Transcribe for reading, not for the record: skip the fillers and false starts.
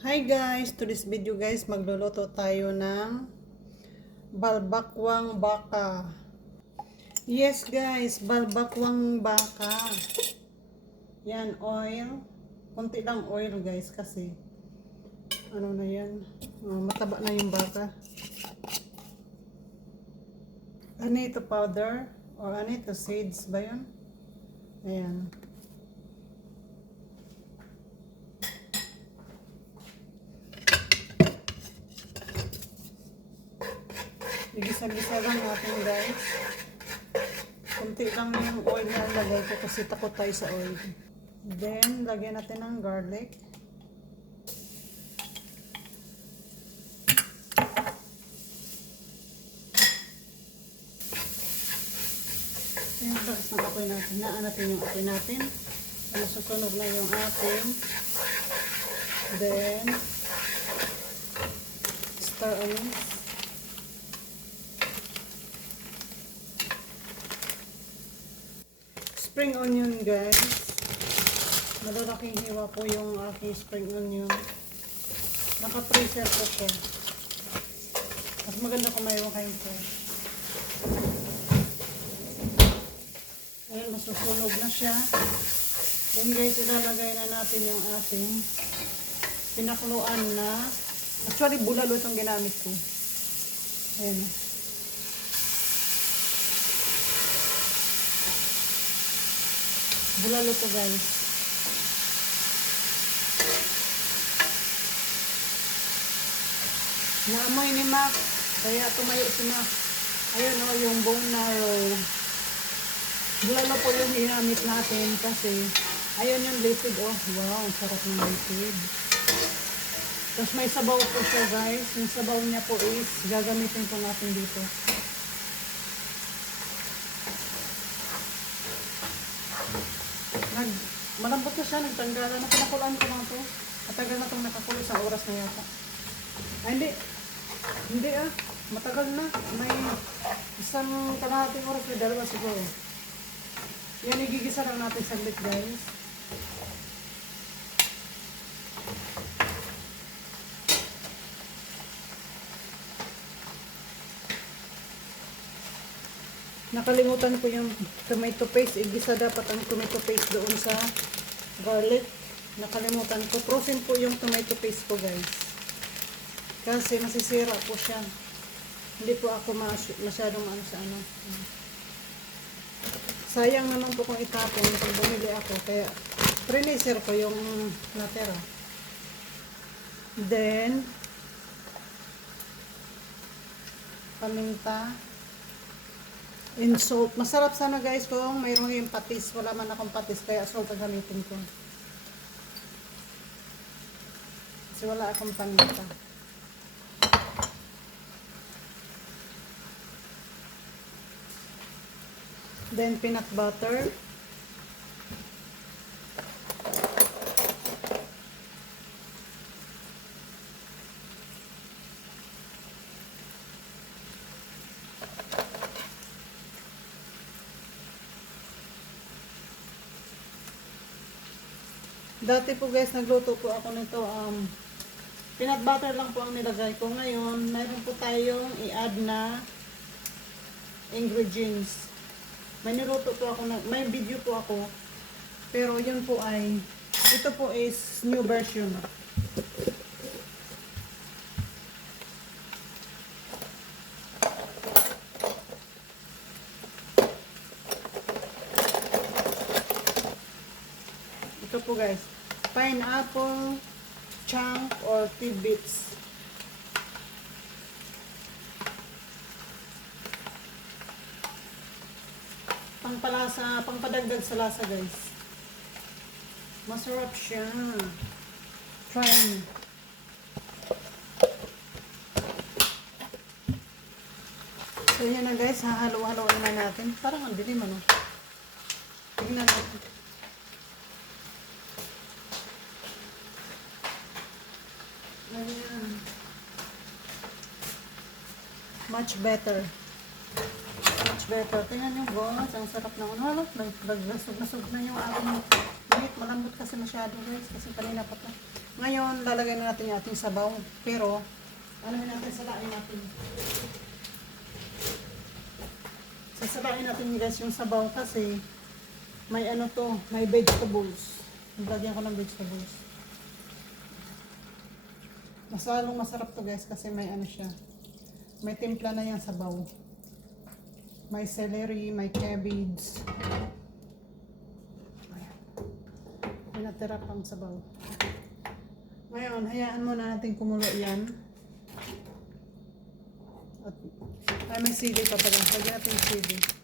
Hi guys, to this video guys, magluluto tayo ng balbakwang baka. Yes guys, balbakwang baka. Yan, oil. Kunti lang oil guys kasi ano na yan, mataba na yung baka. Ano ito, powder? O ano ito, seeds ba yun? Ayan. Igisa-gisa lang natin guys. Kunti lang yung oil na lagay ko kasi takot tayo sa oil. Then, lagyan natin ng garlic. Ayan, takas ng apoy natin. Naan natin yung apoy natin. Nasusunog na yung ating. Then, stir onions. Spring onion guys. Malalaking hiwa po yung aking spring onion. Naka-freezer po siya. Mas maganda kung mayroon kayong fresh. Ayan, masusunog na siya. Then guys, ilalagay na natin yung ating pinakuluan na, actually bulalo itong ginamit ko. Ayan. Bulalo to guys. Naamoy ni Mac, kaya tumayo si Mac. Ayun o, yung bone marrow. Bulalo po yung ginamit natin kasi ayun yung liquid oh. Wow, ang sarap ng liquid. Tapos may sabaw po siya guys. Yung sabaw niya po is gagamitin po natin dito. Malambot na siya, nagtanggalan na. Pinakulaan ko lang ito. Matagal na itong nakakulo sa oras na yata. Ay, hindi. Hindi ah. Matagal na. May isang kalahating oras, may dalawa siguro. Yan, igigisa lang natin saglit guys. Nakalimutan ko yung tomato paste. Igisa dapat ang tomato paste doon sa garlic. Nakalimutan ko. Frozen po yung tomato paste ko guys. Kasi masisira po siya. Hindi po ako masyadong ano sa ano. Sayang naman po kung itapon pag bumili ako. Kaya freezer ko yung natira. Then paminta and salt. Masarap sana guys kung mayroon yung patis. Wala man akong patis kaya salt ang gamitin ko. Kasi wala akong paminta. Then peanut butter. Dati po guys, nagluto po ako nito. Peanut butter lang po ang nilagay ko. Ngayon, mayroon po tayong i-add na ingredients. May niluto po ako, may video po ako. Pero yun po ay, ito po is new version. Ito po guys, pineapple chunk or tidbits. Pangpalasa, pangpadagdag sa lasa guys. Masarap siya. Try me. So yan na guys, hahalo-haloin na natin. Parang ang dilim ano. Tignan natin. Ayan. Much better. Better. Tingnan nyo guys, ang sarap ng ano. Naglasog-lasog na yung ating meat. Malambot kasi masyado guys, kasi kanina pa to. Ngayon, lalagay na natin yung ating sabaw. Pero, ano natin, salain natin. Sasalain natin guys yung sabaw kasi may ano to, may vegetables. Lagyan ko ng vegetables. Mas lalong masarap to guys kasi may ano siya. May timpla na yung sabaw. May celery, may cabbage. Ayan. May natira pang sabaw. Ngayon, hayaan muna natin kumulo yan. At may sili pa pala. Lagyan natin sili.